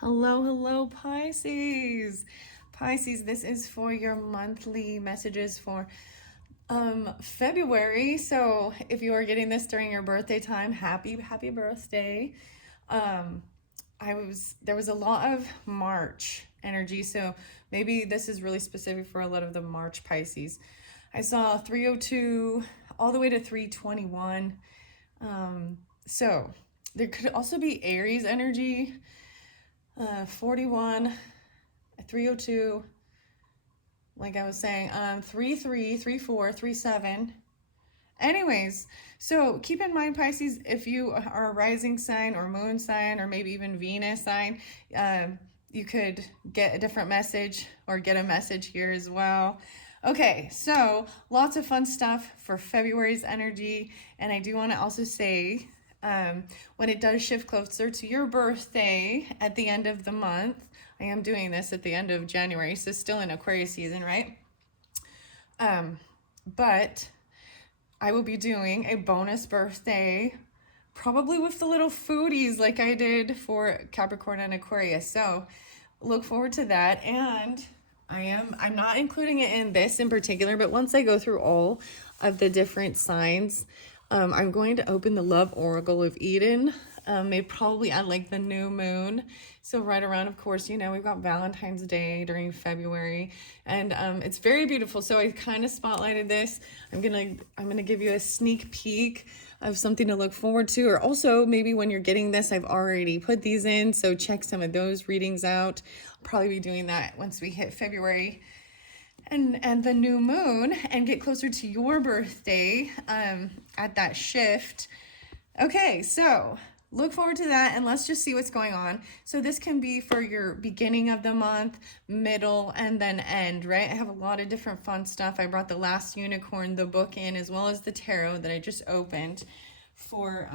Hello, hello, Pisces. Pisces, this is for your monthly messages for February. So if you are getting this during your birthday time, happy birthday. Um, there was a lot of March energy, so maybe this is really specific for a lot of the March Pisces. I saw 302 all the way to 321. So there could also be Aries energy, 41, 302, like I was saying, 33, 34, 37. Anyways, so keep in mind, Pisces, if you are a rising sign or moon sign or maybe even Venus sign, you could get a different message or get a message here as well. Okay, so lots of fun stuff for February's energy. And I do want to also say, when it does shift closer to your birthday at the end of the month, I am doing this at the end of January, so still in Aquarius season, right? But I will be doing a bonus birthday, probably with the little foodies like I did for Capricorn and Aquarius. So look forward to that. And I'm not including it in this in particular, but once I go through all of the different signs, I'm going to open the Love Oracle of Eden. Maybe probably at like the new moon. So right around, of course, we've got Valentine's Day during February, and it's very beautiful. So I kind of spotlighted this. I'm gonna give you a sneak peek of something to look forward to, or also maybe when you're getting this, I've already put these in. So check some of those readings out. I'll probably be doing that once we hit February and the new moon and get closer to your birthday at that shift. Okay, so look forward to that, and let's just see what's going on. So this can be for your beginning of the month, middle, and then end, right? I have a lot of different fun stuff. I brought the Last Unicorn, the book in, as well as the tarot that I just opened for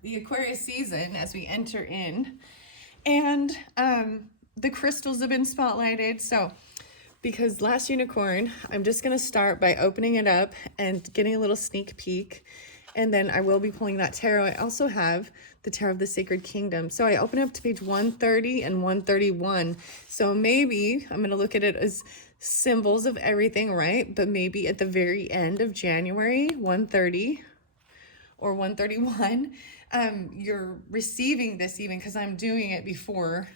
the Aquarius season as we enter in. And the crystals have been spotlighted. So because Last Unicorn, I'm just going to start by opening it up and getting a little sneak peek. And then I will be pulling that tarot. I also have the Tarot of the Sacred Kingdom. So I open up to page 130 and 131. So maybe I'm going to look at it as symbols of everything, right? But maybe at the very end of January, 130 or 131, you're receiving this even because I'm doing it before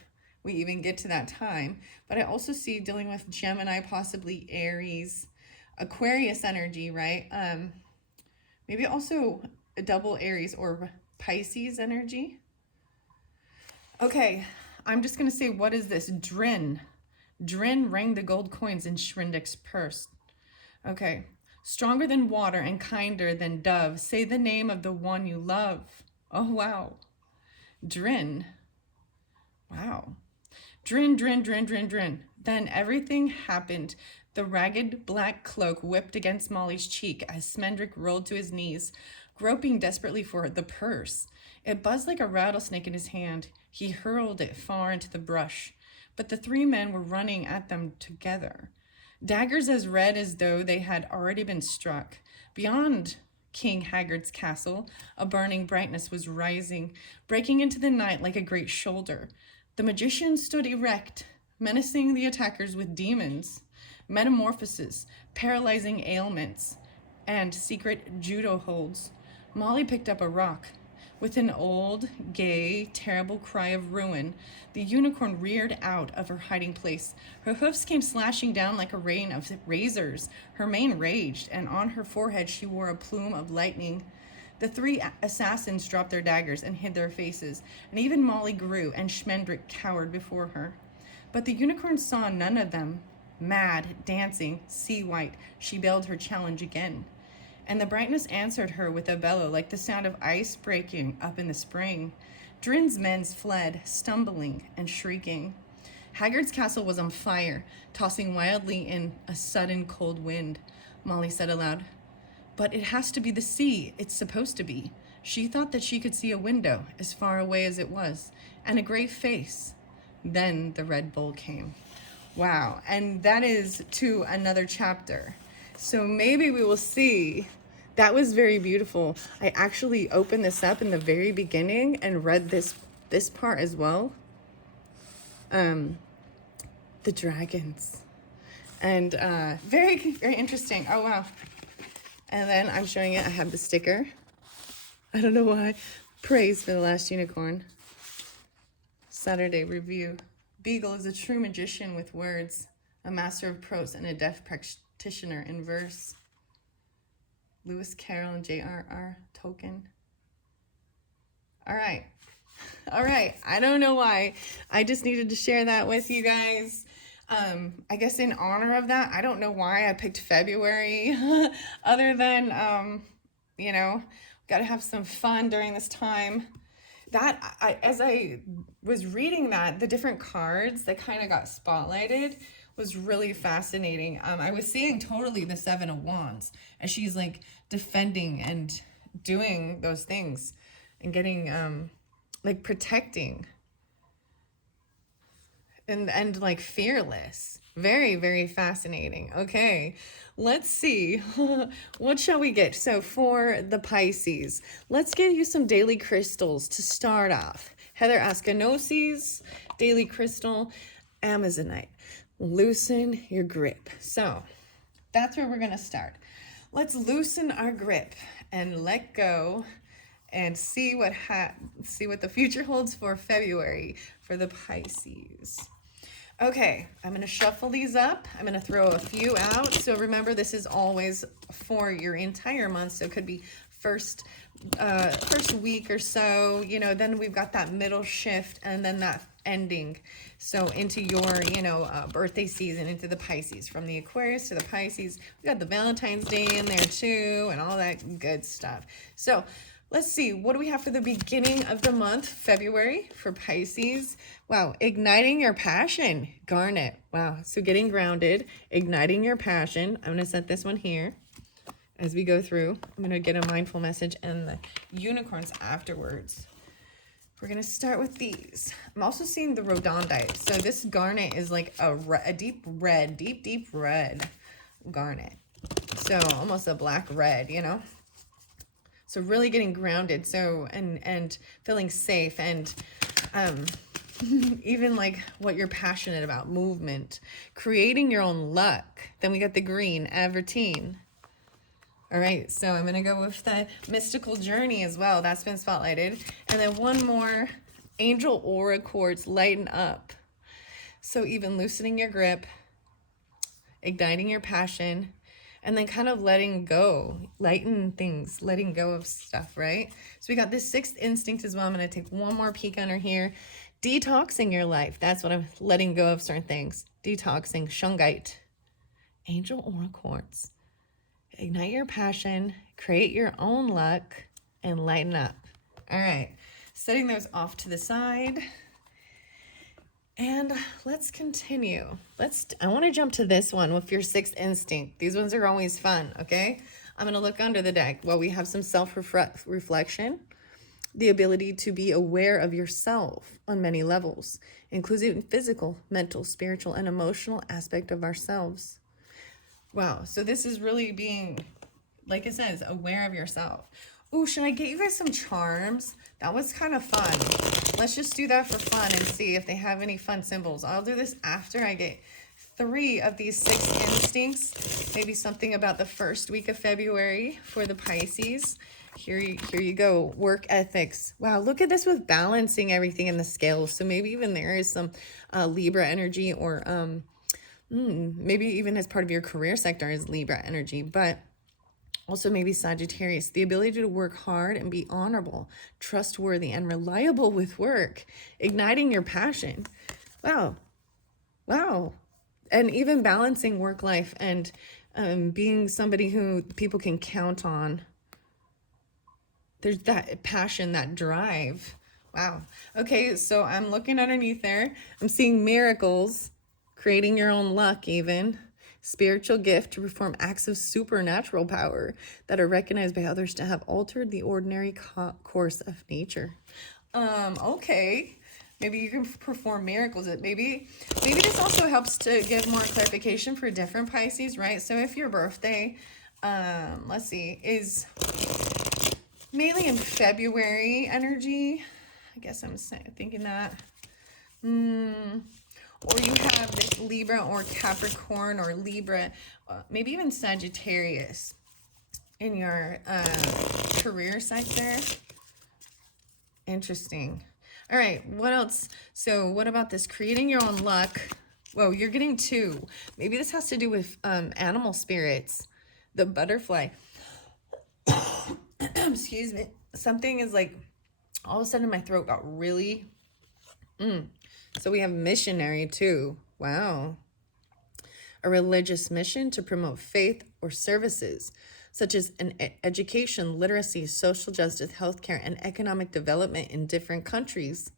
we even get to that time. But I also see dealing with Gemini, possibly Aries, Aquarius energy, right? Maybe also a double Aries or Pisces energy. Okay, I'm just going to say, what is this? Drin. Drin rang the gold coins in Shrindik's purse. Okay. Stronger than water and kinder than dove. Say the name of the one you love. Oh, wow. Drin. Wow. Drin, drin, drin, drin, drin. Then everything happened. The ragged black cloak whipped against Molly's cheek as Smendrick rolled to his knees, groping desperately for the purse. It buzzed like a rattlesnake in his hand. He hurled it far into the brush. But the three men were running at them together, daggers as red as though they had already been struck. Beyond King Haggard's castle, a burning brightness was rising, breaking into the night like a great shoulder. The magician stood erect, menacing the attackers with demons, metamorphoses, paralyzing ailments, and secret judo holds. Molly picked up a rock. With an old, gay, terrible cry of ruin, the unicorn reared out of her hiding place. Her hoofs came slashing down like a rain of razors. Her mane raged, and on her forehead she wore a plume of lightning. The three assassins dropped their daggers and hid their faces, and even Molly grew, and Schmendrick cowered before her. But the unicorn saw none of them. Mad, dancing, sea-white, she bailed her challenge again. And the brightness answered her with a bellow like the sound of ice breaking up in the spring. Drin's men fled, stumbling and shrieking. Haggard's castle was on fire, tossing wildly in a sudden cold wind. Molly said aloud, "But it has to be the sea. It's supposed to be." She thought that she could see a window, as far away as it was, and a gray face. Then the Red Bull came. Wow, and that is to another chapter. So maybe we will see. That was very beautiful. I actually opened this up in the very beginning and read this part as well. The dragons. And very, very interesting. Oh, wow. And then I'm showing it. I have the sticker. I don't know why. Praise for the last unicorn. Saturday review. Beagle is a true magician with words, a master of prose and a deaf practitioner in verse. Lewis Carroll and J.R.R. Tolkien. All right. All right. I don't know why. I just needed to share that with you guys. I guess in honor of that, I don't know why I picked February other than, you know, got to have some fun during this time. As I was reading that, the different cards that kind of got spotlighted was really fascinating. I was seeing totally the Seven of Wands as she's like defending and doing those things and getting, like protecting and like fearless. Very, very fascinating. Okay, let's see. What shall we get? So for the Pisces, let's give you some daily crystals to start off. Heather Askinosis, daily crystal, Amazonite. Loosen your grip. So that's where we're gonna start. Let's loosen our grip and let go and see what the future holds for February for the Pisces. Okay, I'm going to shuffle these up. I'm going to throw a few out. So remember, this is always for your entire month. So it could be first week or so, you know, then we've got that middle shift and then that ending. So into your, you know, birthday season, into the Pisces, from the Aquarius to the Pisces. We got the Valentine's Day in there too and all that good stuff. So let's see, what do we have for the beginning of the month, February, for Pisces? Wow, igniting your passion, Garnet. Wow, so getting grounded, igniting your passion. I'm going to set this one here as we go through. I'm going to get a mindful message and the unicorns afterwards. We're going to start with these. I'm also seeing the rhodonite. So this garnet is like a deep red, deep red garnet. So almost a black red, you know? So really getting grounded, so and feeling safe, and even like what you're passionate about, movement, creating your own luck. Then we got the green, Avertine. All right, so I'm gonna go with the mystical journey as well. That's been spotlighted. And then one more, angel aura quartz, lighten up. So even loosening your grip, igniting your passion, and then kind of letting go, lighten things, letting go of stuff, right? So we got this sixth instinct as well. I'm going to take one more peek under here. Detoxing your life. That's what I'm letting go of certain things. Detoxing, shungite, angel aura quartz. Ignite your passion, create your own luck, and lighten up. All right, setting those off to the side. And let's continue. I want to jump to this one with your sixth instinct. These ones are always fun, okay? I'm going to look under the deck. Well, we have some self-reflection, the ability to be aware of yourself on many levels, including physical, mental, spiritual, and emotional aspect of ourselves. Wow, so this is really being, like it says, aware of yourself. Ooh, should I get you guys some charms? That was kind of fun. Let's just do that for fun and see if they have any fun symbols. I'll do this after I get 3 of these 6 instincts. Maybe something about the first week of February for the Pisces. Here you go. Work ethics. Wow, look at this with balancing everything in the scales. So maybe even there is some Libra energy, or maybe even as part of your career sector is Libra energy. But also maybe Sagittarius, the ability to work hard and be honorable, trustworthy, and reliable with work, igniting your passion. Wow. And even balancing work life and being somebody who people can count on. There's that passion, that drive. Wow. Okay, so I'm looking underneath there. I'm seeing miracles, creating your own luck even. Spiritual gift to perform acts of supernatural power that are recognized by others to have altered the ordinary course of nature. Okay. Maybe you can perform miracles. Maybe this also helps to give more clarification for different Pisces, right? So if your birthday, let's see, is mainly in February energy, I guess I'm thinking that. Or you have this Libra or Capricorn or Libra, maybe even Sagittarius in your career sector. Interesting. All right, what else? So what about this? Creating your own luck. Whoa, you're getting two. Maybe this has to do with animal spirits. The butterfly. Excuse me. Something is like, all of a sudden my throat got really... So we have missionary too. Wow. A religious mission to promote faith or services, such as education, literacy, social justice, healthcare, and economic development in different countries.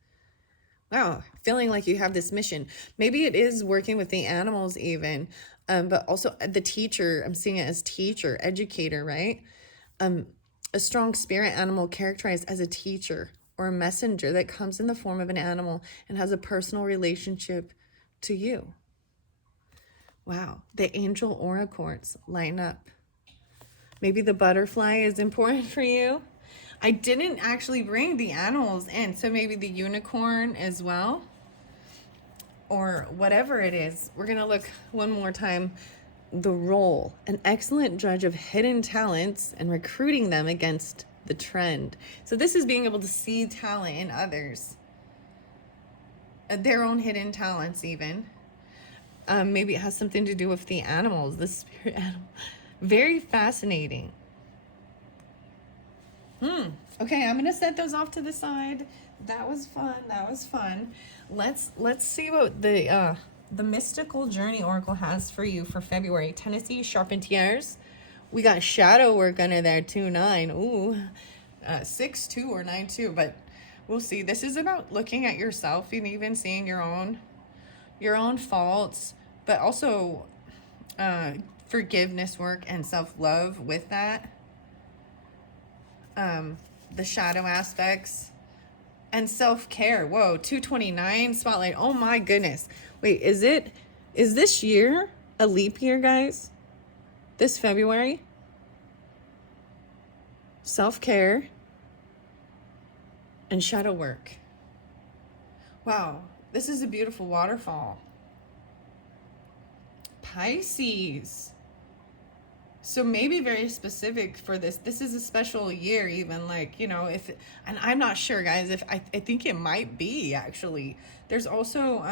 Wow, feeling like you have this mission. Maybe it is working with the animals even, but also the teacher. I'm seeing it as teacher, educator, right? A strong spirit animal characterized as a teacher or a messenger that comes in the form of an animal and has a personal relationship to you. Wow, the angel oracles line up. Maybe the butterfly is important for you. I didn't actually bring the animals in, so maybe the unicorn as well, or whatever it is. We're gonna look one more time. The role, an excellent judge of hidden talents and recruiting them against the trend. So this is being able to see talent in others, their own hidden talents even. Maybe it has something to do with the animals, the spirit animal. Very fascinating. Okay, I'm gonna set those off to the side. That was fun. That was fun. Let's see what the mystical journey oracle has for you for February. Tennessee Charpentiers. We got shadow work under there, 2-9. Ooh, 6-2 or 9-2, but we'll see. This is about looking at yourself and even seeing your own faults, but also forgiveness work and self-love with that. The shadow aspects and self-care. Whoa, 229 spotlight. Oh my goodness. Wait, is this year a leap year, guys? This February? Self-care and shadow work. Wow, this is a beautiful waterfall. Pisces. So maybe very specific for this. This is a special year even, like, you know, and I'm not sure, guys, if I think it might be actually. There's also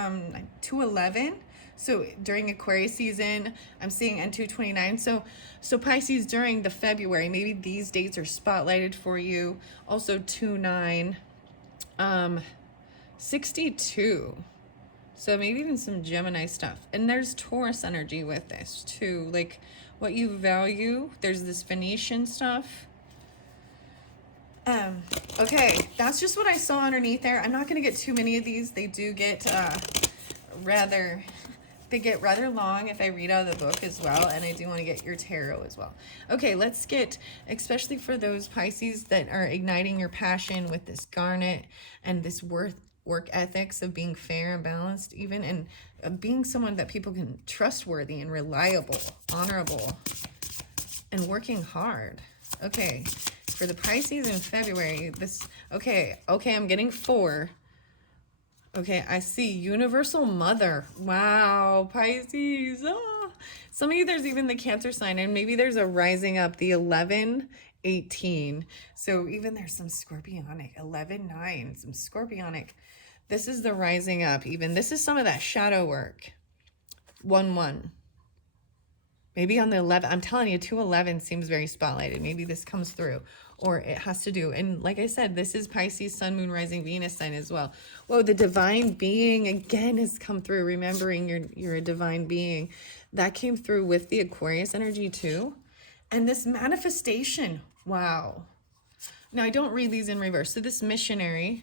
211. So during Aquarius season, I'm seeing N229. So Pisces during the February, maybe these dates are spotlighted for you. Also 29, 62. So maybe even some Gemini stuff. And there's Taurus energy with this too. Like what you value. There's this Venetian stuff. Okay, that's just what I saw underneath there. I'm not going to get too many of these. They do get rather long if I read out of the book as well. And I do want to get your tarot as well. Okay, let's get, especially for those Pisces that are igniting your passion with this garnet and this work ethics of being fair and balanced even, and being someone that people can trustworthy and reliable, honorable, and working hard. Okay, for the Pisces in February, okay, I'm getting 4. Okay, I see Universal Mother. Wow, Pisces. Oh. Some of you, there's even the Cancer sign, and maybe there's a rising up, the 11-18. So even there's some Scorpionic, 11-9, some Scorpionic. This is the rising up even. This is some of that shadow work. 1-1. Maybe on the 11, I'm telling you, 211 seems very spotlighted. Maybe this comes through, or it has to do. And like I said, this is Pisces, Sun, Moon, Rising, Venus sign as well. Whoa, the divine being again has come through. Remembering you're a divine being. That came through with the Aquarius energy too. And this manifestation, wow. Now, I don't read these in reverse. So this missionary,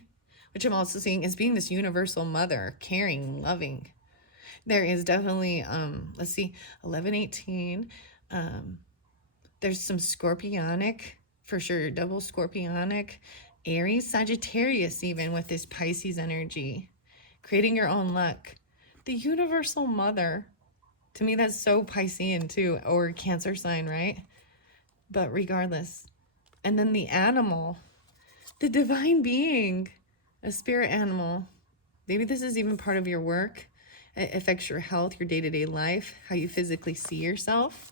which I'm also seeing, is being this universal mother, caring, loving. There is definitely, let's see, 11-18. There's some Scorpionic, for sure, double Scorpionic. Aries, Sagittarius even with this Pisces energy. Creating your own luck. The universal mother. To me, that's so Piscean too, or Cancer sign, right? But regardless. And then the animal. The divine being. A spirit animal. Maybe this is even part of your work. It affects your health, your day-to-day life, how you physically see yourself.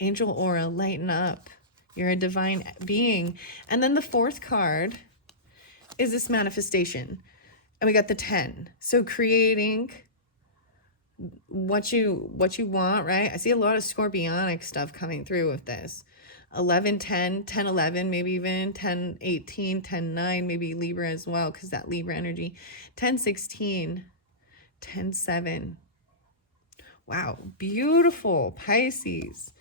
Angel aura, lighten up. You're a divine being. And then the fourth card is this manifestation. And we got the 10. So creating what you want, right? I see a lot of scorpionic stuff coming through with this. 11, 10, 10, 11, maybe even 10, 18, 10, 9, maybe Libra as well, because that Libra energy. 10, 16, 10, 7. Wow, beautiful Pisces.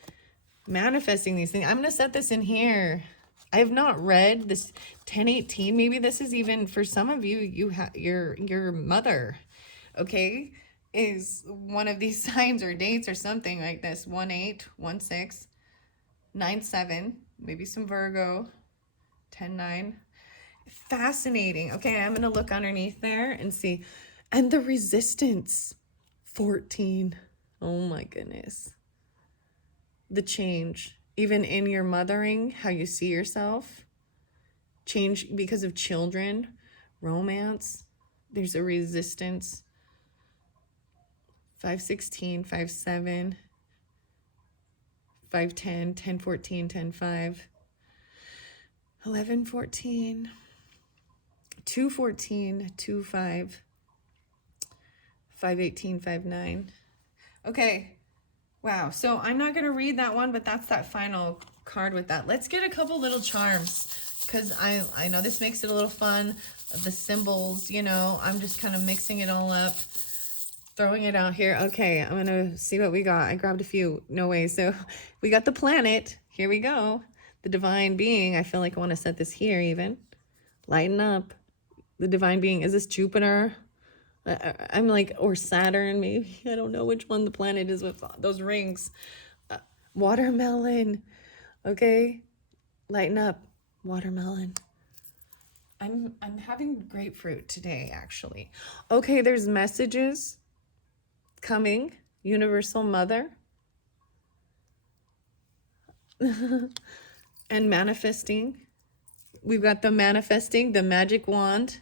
Manifesting these things. I'm going to set this in here. I have not read this 1018. Maybe this is even for some of you, your mother, okay, is one of these signs or dates or something like this. 1-8, 1-6, 9-7, maybe some Virgo, 10-9. Fascinating. Okay, I'm going to look underneath there and see. And the resistance, 14. Oh my goodness. The change, even in your mothering, how you see yourself, change because of children, romance, there's a resistance. 5-16, 5-7, 5-10, 10-14, 10-5, 11-14, 2-14, 2-5, 5-18, 5-9. Okay. Wow, so I'm not going to read that one, but that's that final card with that. Let's get a couple little charms, because I know this makes it a little fun. The symbols, you know, I'm just kind of mixing it all up, throwing it out here. Okay, I'm going to see what we got. I grabbed a few. No way. So we got the planet. Here we go. The divine being. I feel like I want to set this here even. Lighten up. The divine being. Is this Jupiter? I'm like, or Saturn, maybe. I don't know which one the planet is with those rings. Watermelon. Okay. Lighten up. Watermelon. I'm having grapefruit today, actually. Okay, there's messages coming. Universal Mother. And manifesting. We've got the manifesting, the magic wand.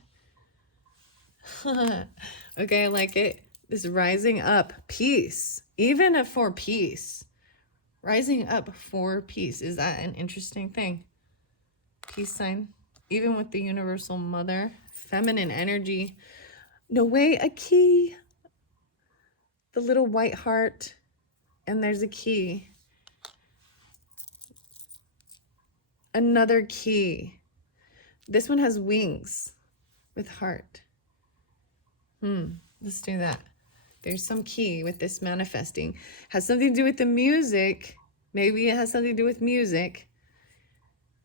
Okay, I like it. This rising up, peace, even for peace. Rising up for peace. Is that an interesting thing? Peace sign. Even with the universal mother. Feminine energy. No way, a key. The little white heart. And there's a key. Another key. This one has wings with heart. Let's do that. There's some key with this manifesting. Has something to do with the music. Maybe it has something to do with music.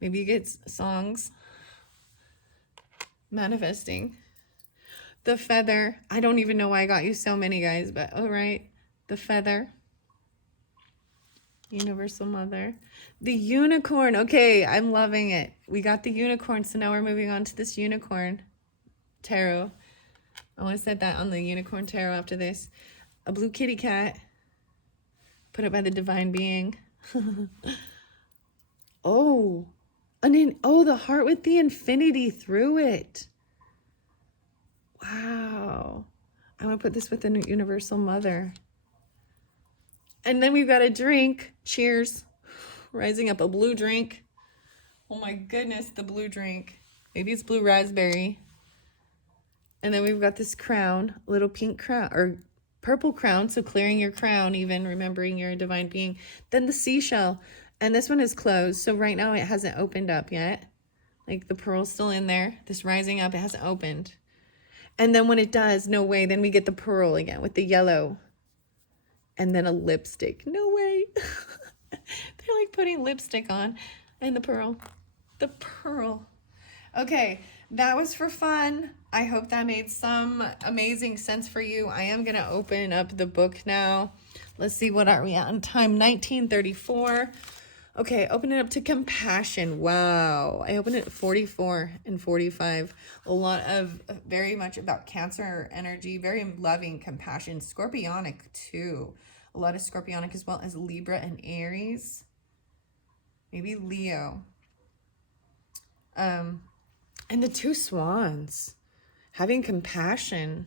Maybe you get songs. Manifesting. The feather. I don't even know why I got you so many, guys, but all right. The feather. Universal Mother. The unicorn. Okay, I'm loving it. We got the unicorn, so now we're moving on to this unicorn tarot. I want to set that on the unicorn tarot after this. A blue kitty cat. Put it by the divine being. Oh. The heart with the infinity through it. Wow. I'm going to put this with the universal mother. And then we've got a drink. Cheers. Rising up, a blue drink. Oh my goodness, the blue drink. Maybe it's blue raspberry. And then we've got this crown, a little pink crown, or purple crown, so clearing your crown, even remembering you're a divine being. Then the seashell, and this one is closed, so right now it hasn't opened up yet. Like the pearl's still in there. This rising up, it hasn't opened. And then when it does, no way, then we get the pearl again with the yellow. And then a lipstick. No way. They're like putting lipstick on. And the pearl. The pearl. Okay, that was for fun. I hope that made some amazing sense for you. I am going to open up the book now. Let's see, what are we at in time? 1934. Okay, open it up to compassion. Wow. I opened it at 44 and 45. A lot of very much about Cancer energy, very loving compassion. Scorpionic too. A lot of Scorpionic as well as Libra and Aries. Maybe Leo. And the two swans. having compassion.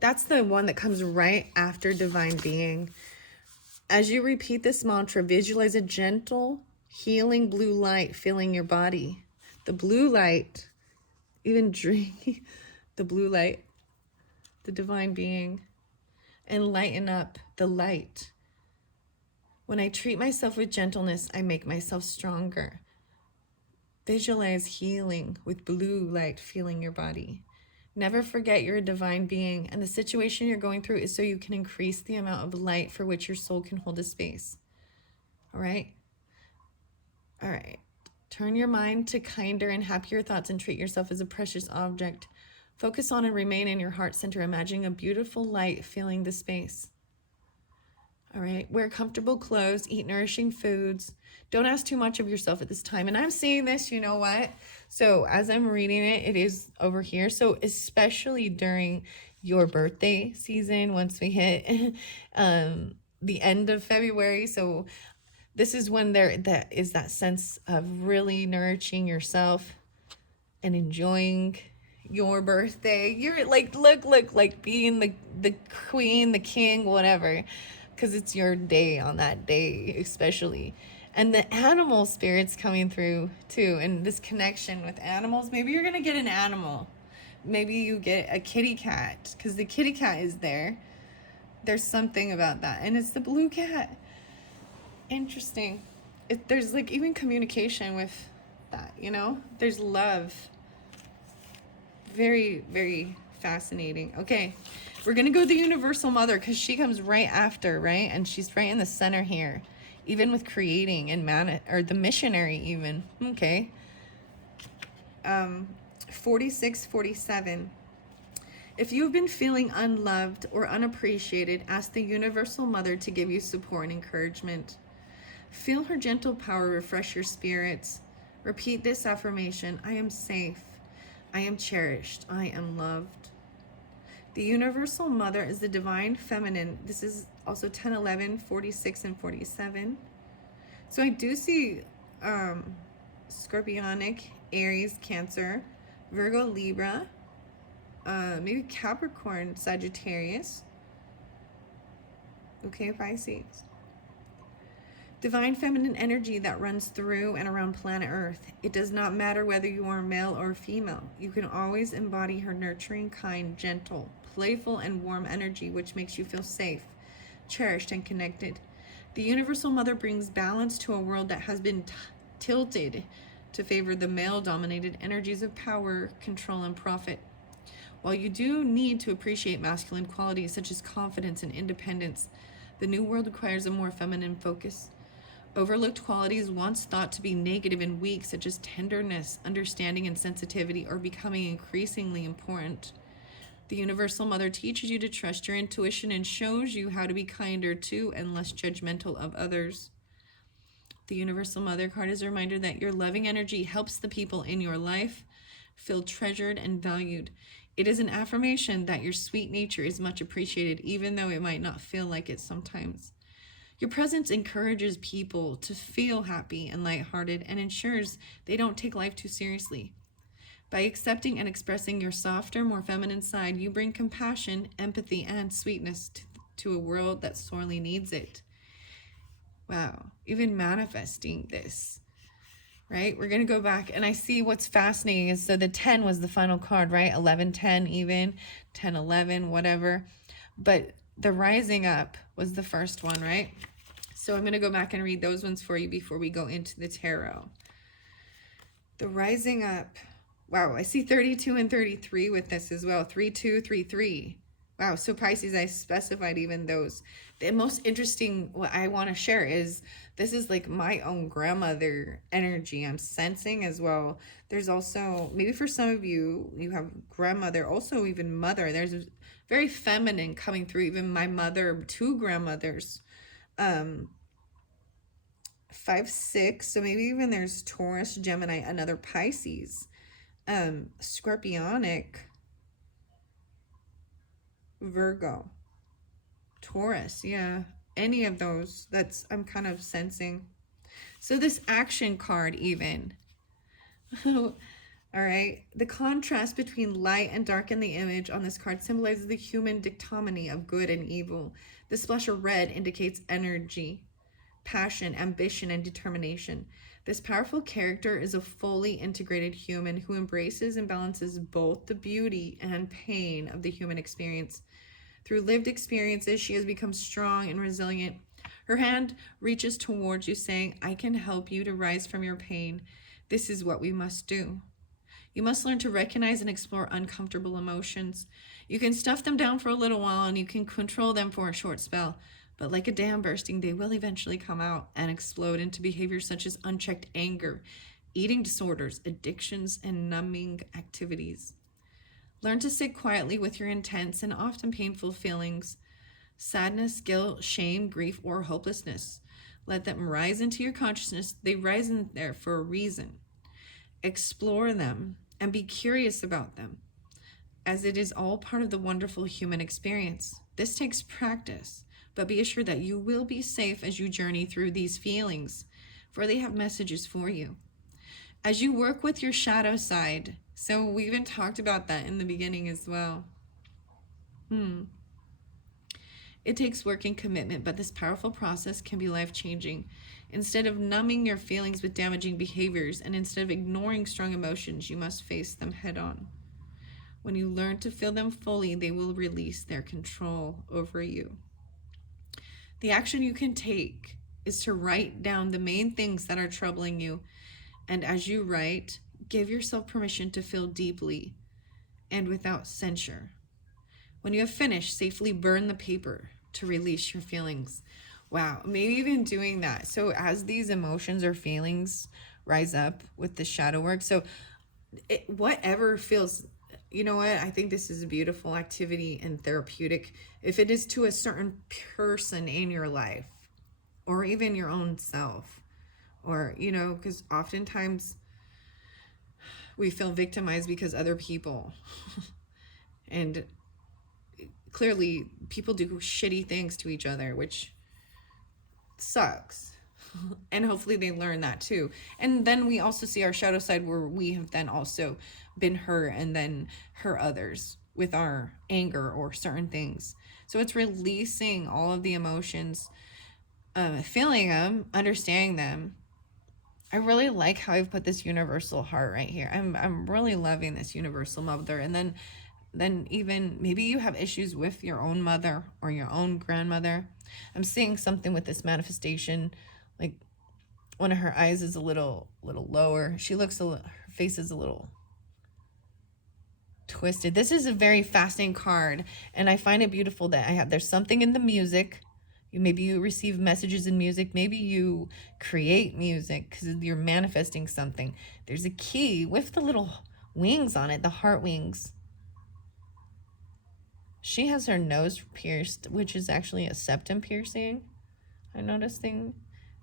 That's the one that comes right after divine being. As you repeat this mantra, visualize a gentle, healing blue light filling your body. The blue light, even drink the blue light, the divine being, and lighten up the light. When I treat myself with gentleness, I make myself stronger. Visualize healing with blue light filling your body. Never forget you're a divine being, and the situation you're going through is so you can increase the amount of light for which your soul can hold a space. All right? All right. Turn your mind to kinder and happier thoughts and treat yourself as a precious object. Focus on and remain in your heart center, imagining a beautiful light filling the space. All right, wear comfortable clothes, eat nourishing foods. Don't ask too much of yourself at this time. And I'm seeing this, you know what? So as I'm reading it, it is over here. So especially during your birthday season, once we hit the end of February. So this is when that is that sense of really nourishing yourself and enjoying your birthday. You're like, look, like being the queen, the king, whatever, because it's your day on that day, especially. And the animal spirits coming through too, and this connection with animals. Maybe you're gonna get an animal. Maybe you get a kitty cat, because the kitty cat is there. There's something about that, and it's the blue cat. Interesting. There's like even communication with that, you know? There's love. Very, very fascinating. Okay, we're gonna go the Universal Mother, because she comes right after, right? And she's right in the center here, even with creating and or the missionary even. Okay. 4647. If you've been feeling unloved or unappreciated, ask the Universal Mother to give you support and encouragement. Feel her gentle power refresh your spirits. Repeat this affirmation: I am safe. I am cherished. I am loved. The Universal Mother is the divine feminine. This is also 10, 11, 46, and 47. So I do see Scorpionic, Aries, Cancer, Virgo, Libra, maybe Capricorn, Sagittarius. Okay, Pisces. Divine feminine energy that runs through and around planet Earth. It does not matter whether you are male or female. You can always embody her nurturing, kind, gentle, playful, and warm energy, which makes you feel safe, cherished, and connected. The Universal Mother brings balance to a world that has been tilted to favor the male-dominated energies of power, control, and profit. While you do need to appreciate masculine qualities such as confidence and independence, the new world requires a more feminine focus. Overlooked qualities once thought to be negative and weak, such as tenderness, understanding, and sensitivity, are becoming increasingly important. The Universal Mother teaches you to trust your intuition and shows you how to be kinder to and less judgmental of others. The Universal Mother card is a reminder that your loving energy helps the people in your life feel treasured and valued. It is an affirmation that your sweet nature is much appreciated, even though it might not feel like it sometimes. Your presence encourages people to feel happy and lighthearted and ensures they don't take life too seriously. By accepting and expressing your softer, more feminine side, you bring compassion, empathy, and sweetness to a world that sorely needs it. Wow, even manifesting this, right? We're going to go back, and I see what's fascinating is, so the 10 was the final card, right? 11, 10 even, 10, 11, whatever. But the rising up was the first one, right? So I'm going to go back and read those ones for you before we go into the tarot. The rising up. Wow, I see 32 and 33 with this as well. 3, 2, 3, 3. Wow, so Pisces, I specified even those. The most interesting, what I want to share is, this is like my own grandmother energy I'm sensing as well. There's also, maybe for some of you, you have grandmother, also even mother. There's a very feminine coming through, even my mother, 2 grandmothers. 5, 6, so maybe even there's Taurus, Gemini, another Pisces. Scorpionic, Virgo, Taurus, yeah, any of those, that's, I'm kind of sensing. So this action card even, All right. The contrast between light and dark in the image on this card symbolizes the human dichotomy of good and evil. The splash of red indicates energy, passion, ambition, and determination. This powerful character is a fully integrated human who embraces and balances both the beauty and pain of the human experience. Through lived experiences, she has become strong and resilient. Her hand reaches towards you, saying, I can help you to rise from your pain. This is what we must do. You must learn to recognize and explore uncomfortable emotions. You can stuff them down for a little while and you can control them for a short spell. But like a dam bursting, they will eventually come out and explode into behaviors such as unchecked anger, eating disorders, addictions, and numbing activities. Learn to sit quietly with your intense and often painful feelings, sadness, guilt, shame, grief, or hopelessness. Let them rise into your consciousness. They rise in there for a reason. Explore them and be curious about them, as it is all part of the wonderful human experience. This takes practice, but be assured that you will be safe as you journey through these feelings, for they have messages for you. As you work with your shadow side, so we even talked about that in the beginning as well. It takes work and commitment, but this powerful process can be life-changing. Instead of numbing your feelings with damaging behaviors and instead of ignoring strong emotions, you must face them head-on. When you learn to feel them fully, they will release their control over you. The action you can take is to write down the main things that are troubling you. And as you write, give yourself permission to feel deeply and without censure. When you have finished, safely burn the paper to release your feelings. Wow, maybe even doing that. So as these emotions or feelings rise up with the shadow work, so whatever feels, you know what, I think this is a beautiful activity and therapeutic. If it is to a certain person in your life or even your own self, or, you know, because oftentimes we feel victimized because other people and clearly people do shitty things to each other, which sucks. And hopefully they learn that too. And then we also see our shadow side where we have then also been hurt and then hurt others with our anger or certain things. So it's releasing all of the emotions, feeling them, understanding them. I really like how I've put this universal heart right here. I'm really loving this universal mother. And then even maybe you have issues with your own mother or your own grandmother. I'm seeing something with this manifestation, like one of her eyes is a little lower. She looks her face is a little twisted. This is a very fascinating card, and I find it beautiful that there's something in the music. Maybe you receive messages in music. Maybe you create music because you're manifesting something. There's a key with the little wings on it, the heart wings. She has her nose pierced, which is actually a septum piercing. I'm noticing.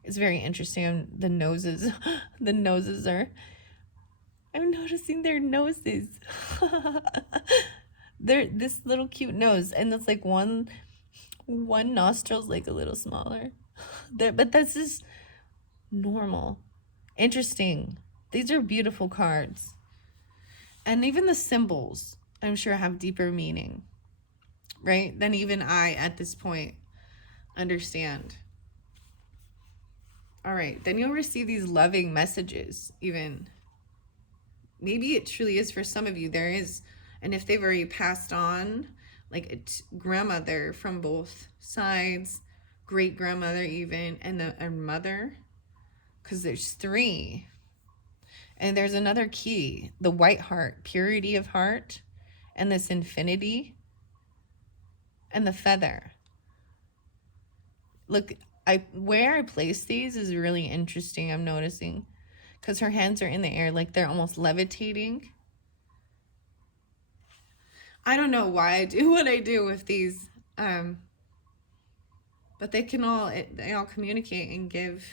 It's very interesting. The noses, the noses are, I'm noticing their noses. They're this little cute nose, and it's like one nostril's like a little smaller. But this is normal. Interesting. These are beautiful cards. And even the symbols, I'm sure, have deeper meaning, right? Than even I, at this point, understand. All right, then you'll receive these loving messages, even. Maybe it truly is for some of you. There is, and if they've already passed on, like a grandmother from both sides, great grandmother even, and a mother, because there's 3. And there's another key, the white heart, purity of heart, and this infinity, and the feather. Look, where I place these is really interesting, I'm noticing, because her hands are in the air, like they're almost levitating. I don't know why I do what I do with these, but they all communicate and give,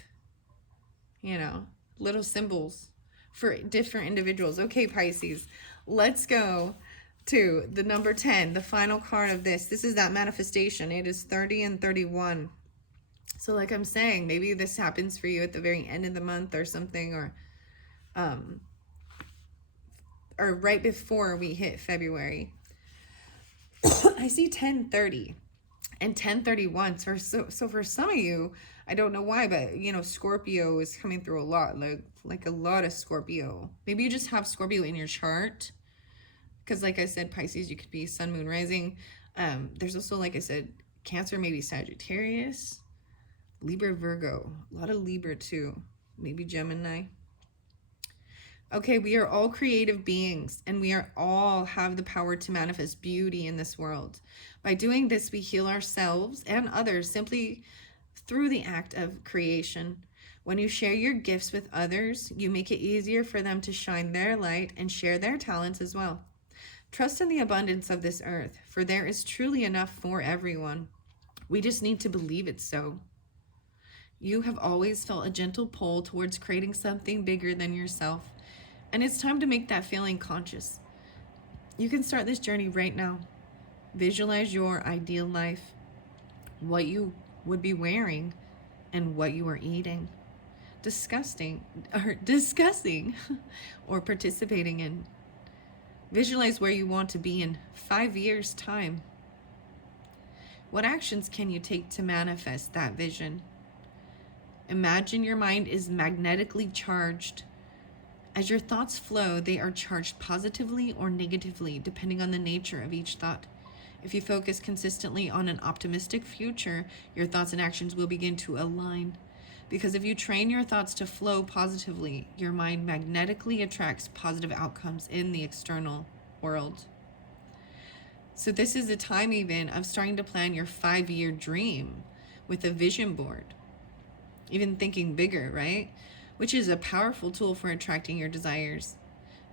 you know, little symbols for different individuals. Okay, Pisces, let's go to the number 10, the final card of this. This is that manifestation. It is 30 and 31. So like I'm saying, maybe this happens for you at the very end of the month or something, or or right before we hit February. I see 1030 and 1031. So for some of you, I don't know why, but you know, Scorpio is coming through a lot, like a lot of Scorpio. Maybe you just have Scorpio in your chart. Because like I said, Pisces, you could be sun, moon, rising. There's also, like I said, Cancer, maybe Sagittarius, Libra, Virgo. A lot of Libra too. Maybe Gemini. Okay, we are all creative beings, and we are all have the power to manifest beauty in this world. By doing this, we heal ourselves and others simply through the act of creation. When you share your gifts with others, you make it easier for them to shine their light and share their talents as well. Trust in the abundance of this earth, for there is truly enough for everyone. We just need to believe it so. You have always felt a gentle pull towards creating something bigger than yourself, and it's time to make that feeling conscious. You can start this journey right now. Visualize your ideal life, what you would be wearing, and what you are eating, discussing, or participating in. Visualize where you want to be in 5 years' time. What actions can you take to manifest that vision? Imagine your mind is magnetically charged. As your thoughts flow, they are charged positively or negatively, depending on the nature of each thought. If you focus consistently on an optimistic future, your thoughts and actions will begin to align. Because if you train your thoughts to flow positively, your mind magnetically attracts positive outcomes in the external world. So this is the time even of starting to plan your 5-year dream with a vision board. Even thinking bigger, right? Which is a powerful tool for attracting your desires.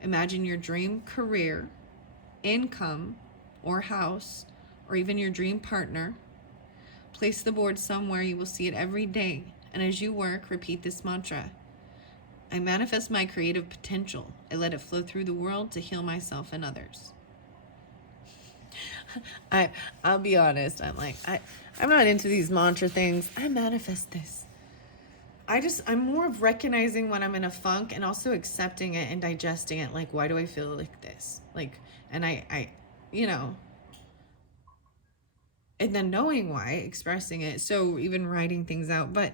Imagine your dream career, income, or house, or even your dream partner. Place the board somewhere you will see it every day. And as you work, repeat this mantra. I manifest my creative potential. I let it flow through the world to heal myself and others. I'll be honest. I'm not into these mantra things. I manifest this. I'm more of recognizing when I'm in a funk and also accepting it and digesting it. Like, why do I feel like this? Like, and I you know, and then knowing why, expressing it. So even writing things out. But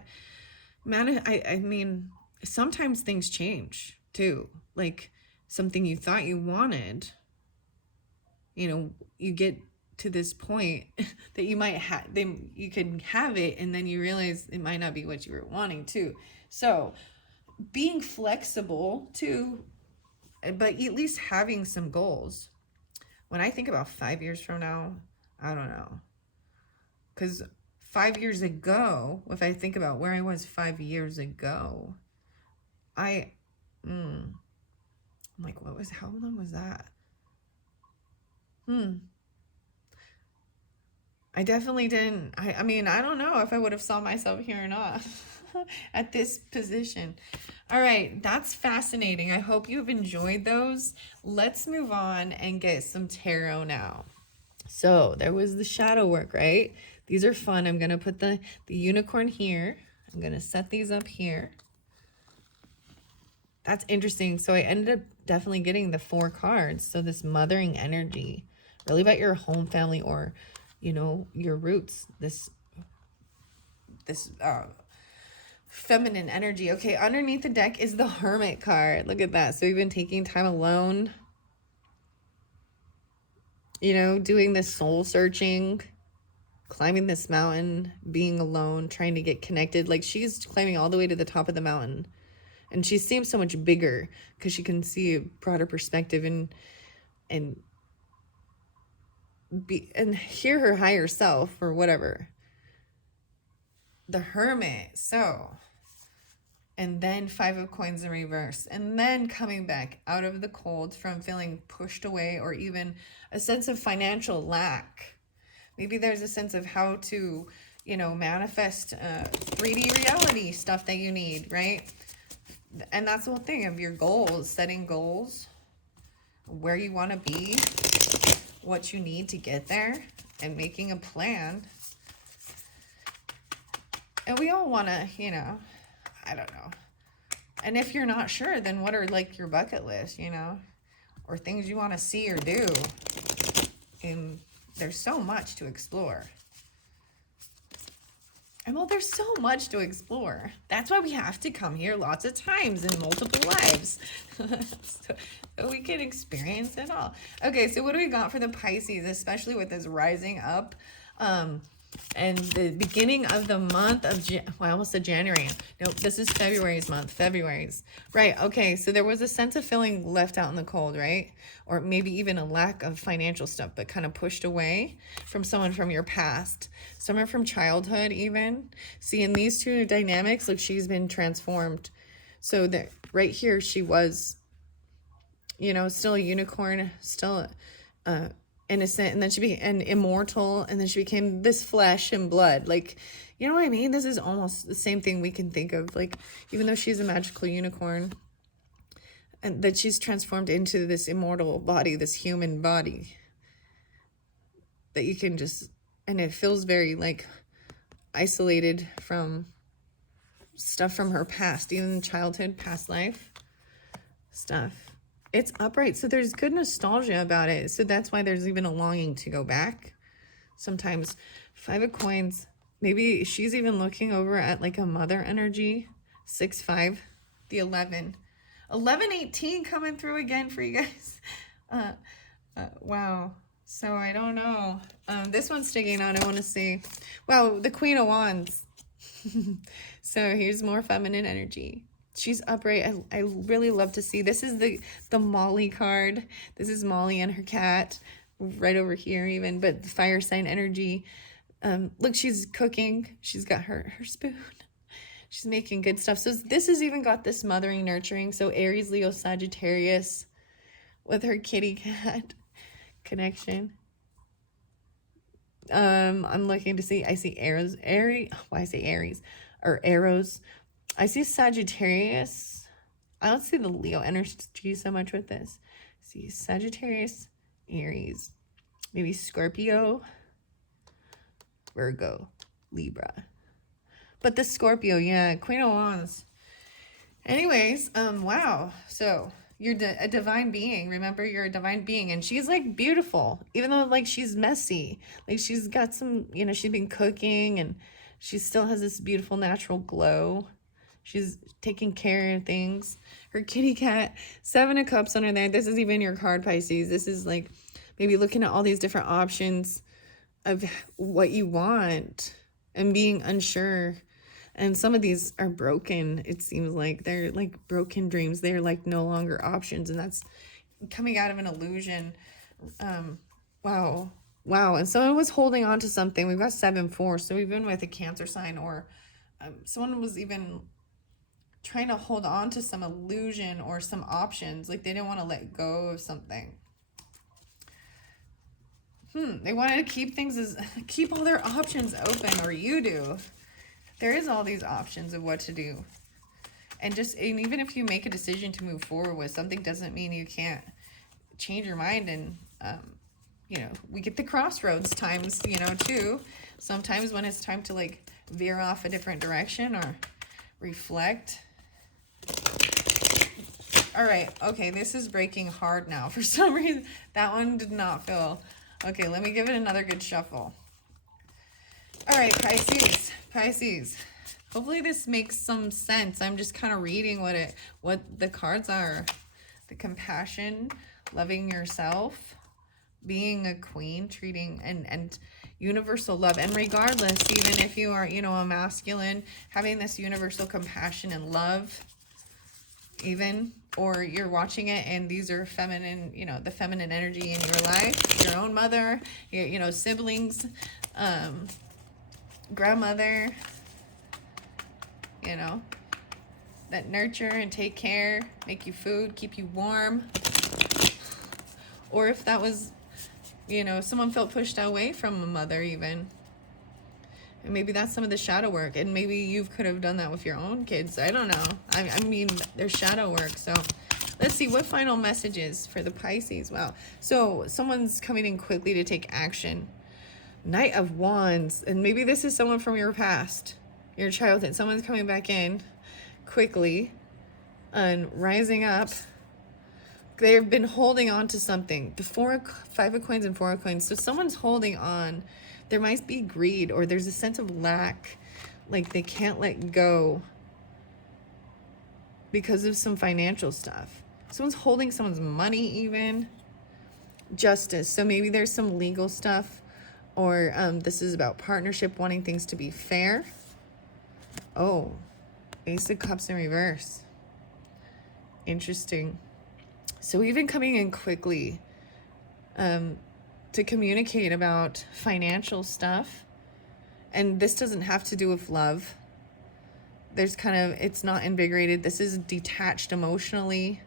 I mean, sometimes things change too. Like something you thought you wanted, you know, you get to this point that you might have, then you can have it, and then you realize it might not be what you were wanting to. So being flexible too, but at least having some goals. When I think about 5 years from now, I don't know. Because 5 years ago, if I think about where I was 5 years ago, I'm like, how long was that? I definitely didn't. I mean, I don't know if I would have saw myself here or not at this position. All right, that's fascinating. I hope you've enjoyed those. Let's move on and get some tarot now. So there was the shadow work, right? These are fun. I'm going to put the unicorn here. I'm going to set these up here. That's interesting. So I ended up definitely getting the 4 cards. So this mothering energy, really about your home family or, you know, your roots. This feminine energy. Okay, underneath the deck is the Hermit card. Look at that. So we've been taking time alone. You know, doing this soul searching, climbing this mountain, being alone, trying to get connected. Like she's climbing all the way to the top of the mountain. And she seems so much bigger because she can see a broader perspective and hear her higher self or whatever. The Hermit. So, and then 5 of Coins in reverse. And then coming back out of the cold from feeling pushed away or even a sense of financial lack. Maybe there's a sense of how to, you know, manifest 3D reality stuff that you need, right? And that's the whole thing of your goals, setting goals, where you want to be, what you need to get there, and making a plan. And we all want to, you know, I don't know. And if you're not sure, then what are like your bucket list, you know? or things you want to see or do. And there's so much to explore. And well, there's so much to explore. That's why we have to come here lots of times in multiple lives. so we can experience it all. Okay, so what do we got for the Pisces, especially with this rising up? And the beginning of the month of, I almost said January. Nope, this is February's month. February's. Right, okay, so there was a sense of feeling left out in the cold, right? Or maybe even a lack of financial stuff, but kind of pushed away from someone from your past. Someone from childhood even. See, in these two dynamics, look, she's been transformed. So that right here, she was, you know, still a unicorn, still innocent, and then she became immortal, and then she became this flesh and blood. Like, you know what I mean? This is almost the same thing we can think of. Like, even though she's a magical unicorn, and that she's transformed into this immortal body, this human body that you can just, and it feels very like isolated from stuff from her past, even childhood, past life stuff. It's upright, so there's good nostalgia about it. So that's why there's even a longing to go back. Sometimes 5 of coins, maybe she's even looking over at like a mother energy. 6-5, the 11, 18 coming through again for you guys. Wow. So I don't know. This one's sticking out. I want to see. Wow, the Queen of Wands. So here's more feminine energy. She's upright. I really love to see. This is the Molly card. This is Molly and her cat right over here even, but the fire sign energy. Look, she's cooking. She's got her spoon. She's making good stuff. So this has even got this mothering, nurturing. So Aries, Leo, Sagittarius with her kitty cat connection. I'm looking to see. I see arrows. Why I say Aries or arrows. I see Sagittarius. I don't see the Leo energy so much with this. I see Sagittarius, Aries, maybe Scorpio, Virgo, Libra. But the Scorpio, yeah, Queen of Wands. Anyways, wow. So you're a divine being. Remember, you're a divine being. And she's like beautiful, even though like she's messy. Like she's got some, you know, she's been cooking and she still has this beautiful natural glow. She's taking care of things. Her kitty cat, 7 of Cups under there. This is even your card, Pisces. This is like maybe looking at all these different options of what you want and being unsure. And some of these are broken. It seems like they're like broken dreams. They're like no longer options. And that's coming out of an illusion. Wow. And someone was holding on to something. We've got 7-4. So even with a Cancer sign or someone was even trying to hold on to some illusion or some options. Like they didn't want to let go of something. They wanted to keep all their options open, or you do. There is all these options of what to do. And even if you make a decision to move forward with something, doesn't mean you can't change your mind. And, you know, we get the crossroads times, you know, too. Sometimes when it's time to like veer off a different direction or reflect. All right. Okay. This is breaking hard now. For some reason, that one did not feel. Okay. Let me give it another good shuffle. All right, Pisces. Hopefully this makes some sense. I'm just kind of reading what the cards are. The compassion, loving yourself, being a queen, treating and universal love. And regardless, even if you are, you know, a masculine, having this universal compassion and love, even, or you're watching it and these are feminine, you know, the feminine energy in your life, your own mother, your, you know, siblings, grandmother, you know, that nurture and take care, make you food, keep you warm. Or if that was, you know, someone felt pushed away from a mother even. And maybe that's some of the shadow work. And maybe you could have done that with your own kids. I don't know. I mean, there's shadow work. So let's see what final messages for the Pisces. Wow. So someone's coming in quickly to take action. Knight of Wands. And maybe this is someone from your past, your childhood. Someone's coming back in quickly and rising up. They've been holding on to something. The five of coins and four of coins. So someone's holding on. There might be greed, or there's a sense of lack. Like they can't let go because of some financial stuff. Someone's holding someone's money even. Justice. So maybe there's some legal stuff, or this is about partnership, wanting things to be fair. Oh, Ace of Cups in reverse. Interesting. So even coming in quickly to communicate about financial stuff. And this doesn't have to do with love. There's kind of, it's not invigorated. This is detached emotionally.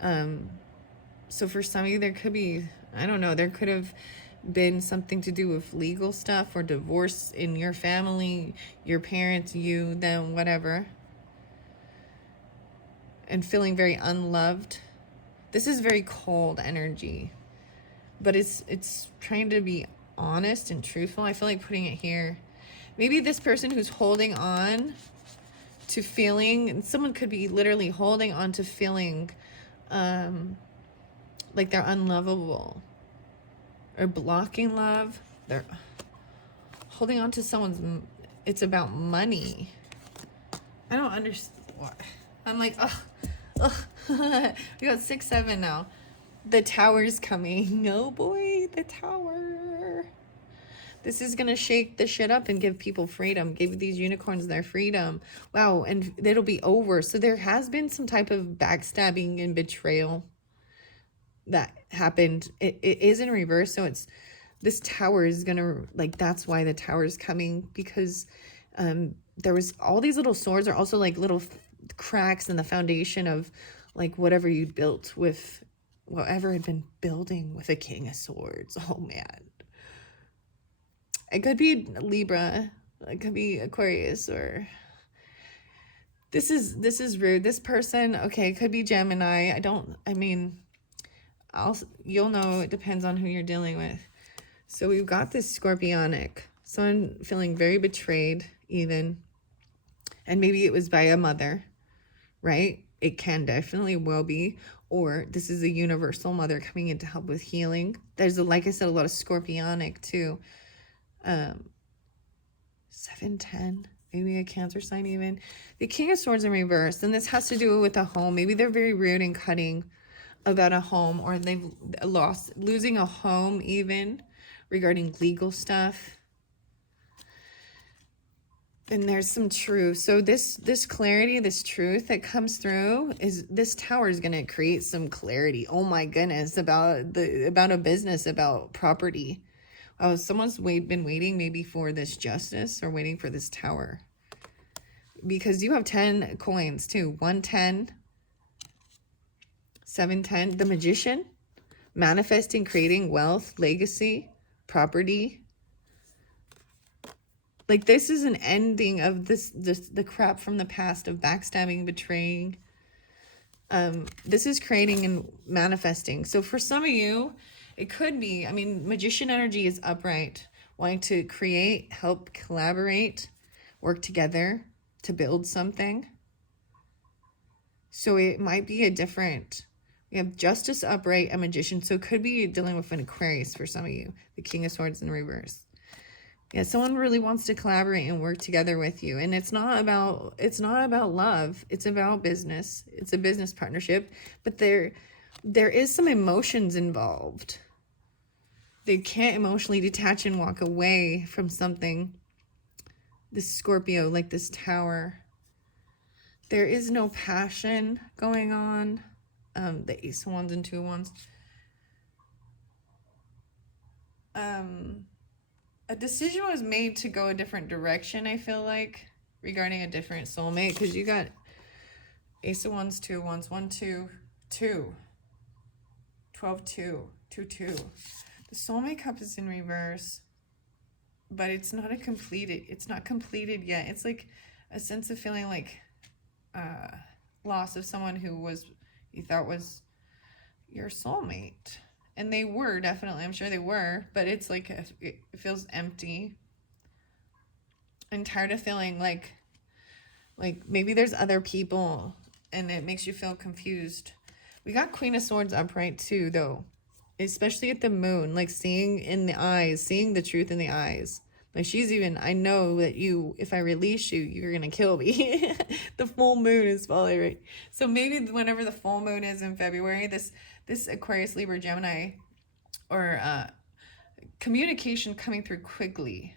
So for some of you, there could be, I don't know, there could have been something to do with legal stuff or divorce in your family, your parents, you, them, whatever. And feeling very unloved. This is very cold energy, but it's trying to be honest and truthful. I feel like putting it here. Maybe this person who's holding on to feeling, and someone could be literally holding on to feeling like they're unlovable or blocking love. They're holding on to someone's, it's about money. I don't understand what. I'm like, ugh. We got 6, 7 now. The tower's coming. Oh boy, the tower. This is gonna shake the shit up and give people freedom. Give these unicorns their freedom. Wow, and it'll be over. So there has been some type of backstabbing and betrayal that happened. It is in reverse, so it's, this tower is gonna, like, that's why the tower is coming, because there was all these little swords are also like little cracks in the foundation of like whatever you built with, whatever had been building with a King of Swords. Oh man, it could be Libra, it could be Aquarius, or this is rude. This person, okay, it could be Gemini. You'll know, it depends on who you're dealing with. So we've got this Scorpionic, someone feeling very betrayed even, and maybe it was by a mother, right? It can definitely will be, or this is a universal mother coming in to help with healing. There's, like I said, a lot of Scorpionic too. 710, maybe a Cancer sign even. The King of Swords in reverse, and this has to do with a home. Maybe they're very rude and cutting about a home, or they've losing a home even, regarding legal stuff. And there's some truth. So this clarity, this truth that comes through is, this tower is going to create some clarity. Oh my goodness, about a business, about property. Oh, someone's been waiting maybe for this justice, or waiting for this tower. Because you have 10 coins too. 110, 710, the Magician, manifesting, creating wealth, legacy, property. Like, this is an ending of the crap from the past of backstabbing, betraying. This is creating and manifesting. So for some of you, it could be, Magician energy is upright, wanting to create, help, collaborate, work together to build something. So it might be we have Justice upright, a Magician. So it could be dealing with an Aquarius for some of you, the King of Swords in reverse. Yeah, someone really wants to collaborate and work together with you. And it's not about love. It's about business. It's a business partnership. But there is some emotions involved. They can't emotionally detach and walk away from something. This Scorpio, like this tower. There is no passion going on. The Ace of Wands and Two of Wands. A decision was made to go a different direction, I feel like, regarding a different soulmate, because you got Ace of Wands, Two of Wands, 1, 2, 2, 12, 2, 2, 2. The soulmate cup is in reverse, but it's not completed yet. It's like a sense of feeling like loss of someone who you thought was your soulmate. And they were, definitely. I'm sure they were. But it's like, it feels empty. And tired of feeling like maybe there's other people. And it makes you feel confused. We got Queen of Swords upright too, though. Especially at the moon, like seeing in the eyes, seeing the truth in the eyes. Like she's even, I know that you, if I release you, you're going to kill me. The full moon is falling, right? So maybe whenever the full moon is in February, this Aquarius, Libra, Gemini, or communication coming through quickly.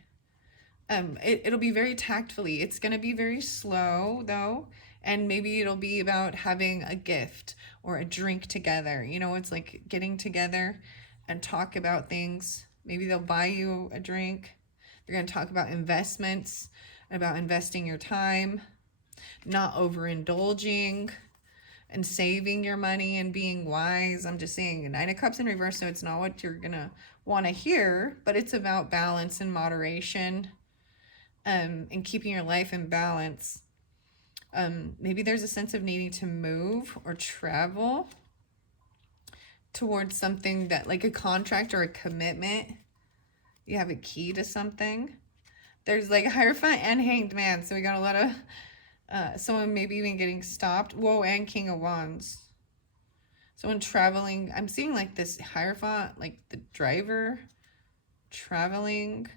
It'll be very tactfully. It's going to be very slow, though. And maybe it'll be about having a gift or a drink together. You know, it's like getting together and talk about things. Maybe they'll buy you a drink. They're going to talk about investments, about investing your time, not overindulging, and saving your money and being wise. I'm just saying, Nine of Cups in reverse, so it's not what you're going to want to hear, but it's about balance and moderation, and keeping your life in balance. Maybe there's a sense of needing to move or travel towards something that, like a contract or a commitment. You have a key to something. There's like a Hierophant and Hanged Man. So we got a lot of, someone maybe even getting stopped. Whoa, and King of Wands. So when traveling, I'm seeing like this Hierophant, like the driver traveling.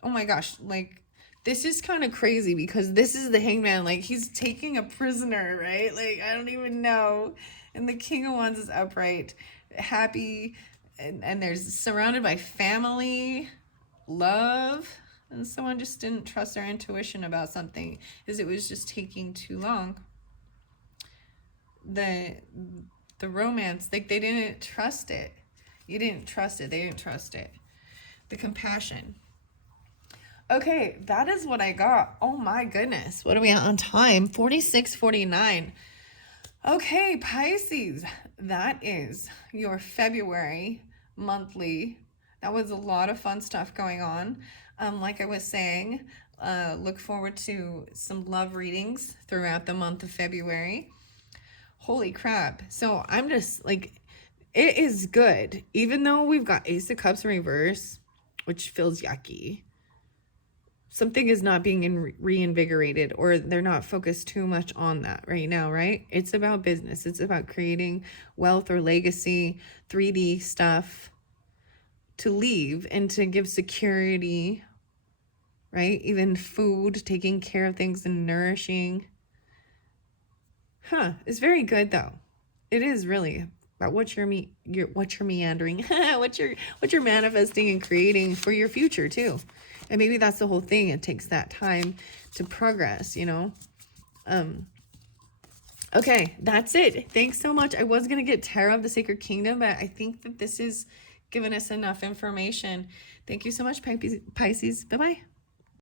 Oh my gosh, like this is kind of crazy because this is the Hangman, like he's taking a prisoner, right? Like I don't even know. And the King of Wands is upright, happy, and there's surrounded by family, love, and someone just didn't trust their intuition about something because it was just taking too long. The romance, like they didn't trust it. You didn't trust it. They didn't trust it. The compassion. Okay, that is what I got. Oh my goodness. What are we at on time? 46:49. Okay, Pisces. That is your February monthly. That was a lot of fun stuff going on. Like I was saying, look forward to some love readings throughout the month of February. Holy crap. So I'm just like, it is good. Even though we've got Ace of Cups in reverse, which feels yucky. Something is not being reinvigorated, or they're not focused too much on that right now, right? It's about business. It's about creating wealth or legacy, 3D stuff to leave and to give security, right? Even food, taking care of things and nourishing. It's very good though. It is really about what you're meandering, what you're manifesting and creating for your future too. And maybe that's the whole thing. It takes that time to progress, you know? Okay, that's it. Thanks so much. I was going to get Tarot of the Sacred Kingdom, but I think that this is giving us enough information. Thank you so much, Pisces. Bye-bye.